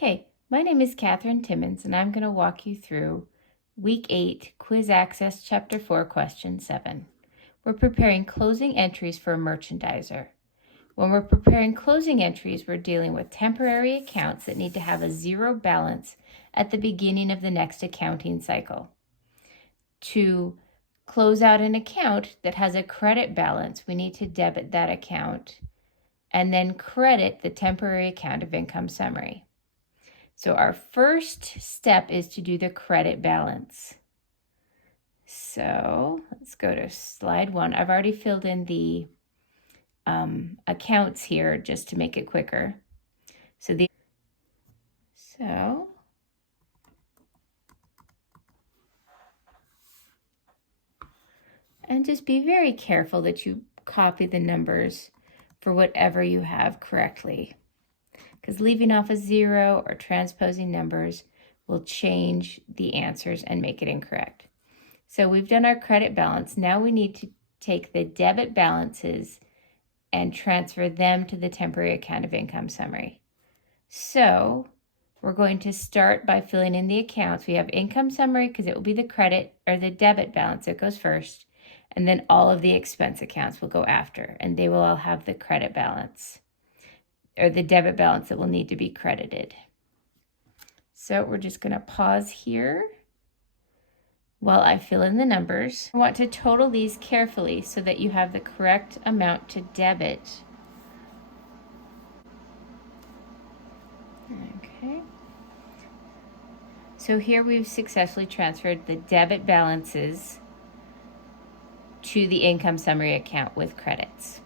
Okay, my name is Catherine Timmons, and I'm going to walk you through Week 8, Quiz Access, Chapter 4, Question 7. We're preparing closing entries for a merchandiser. When we're preparing closing entries, we're dealing with temporary accounts that need to have a zero balance at the beginning of the next accounting cycle. To close out an account that has a credit balance, we need to debit that account and then credit the temporary account of income summary. So our first step is to do the credit balance. So let's go to slide 1. I've already filled in the accounts here just to make it quicker. And just be very careful that you copy the numbers for whatever you have correctly, because leaving off a 0 or transposing numbers will change the answers and make it incorrect. So we've done our credit balance. Now we need to take the debit balances and transfer them to the temporary account of income summary. So we're going to start by filling in the accounts. We have income summary because it will be the credit or the debit balance that goes first, and then all of the expense accounts will go after, and they will all have the credit balance or the debit balance that will need to be credited. So we're just going to pause here while I fill in the numbers. I want to total these carefully so that you have the correct amount to debit. Okay. So here we've successfully transferred the debit balances to the income summary account with credits.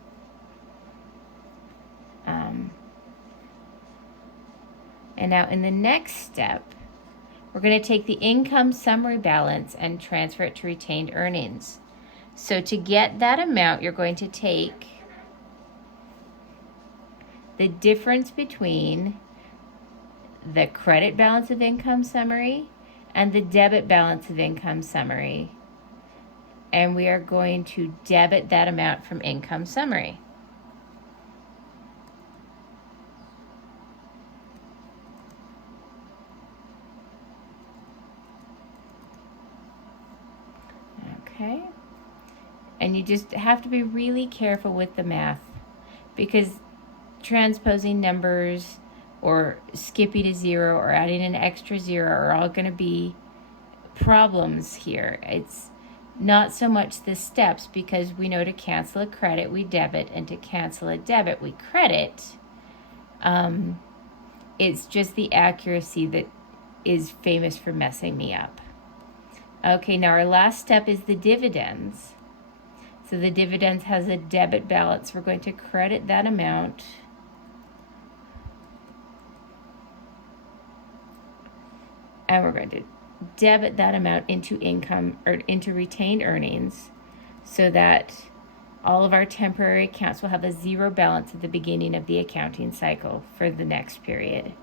And now in the next step, we're going to take the income summary balance and transfer it to retained earnings. So to get that amount, you're going to take the difference between the credit balance of income summary and the debit balance of income summary. And we are going to debit that amount from income summary. Okay. And you just have to be really careful with the math, because transposing numbers or skipping a 0 or adding an extra 0 are all going to be problems here. It's not so much the steps, because we know to cancel a credit, we debit, and to cancel a debit, we credit. It's just the accuracy that is famous for messing me up. Okay, now our last step is the dividends. So the dividends has a debit balance. We're going to credit that amount. And we're going to debit that amount into income or into retained earnings, so that all of our temporary accounts will have a 0 balance at the beginning of the accounting cycle for the next period.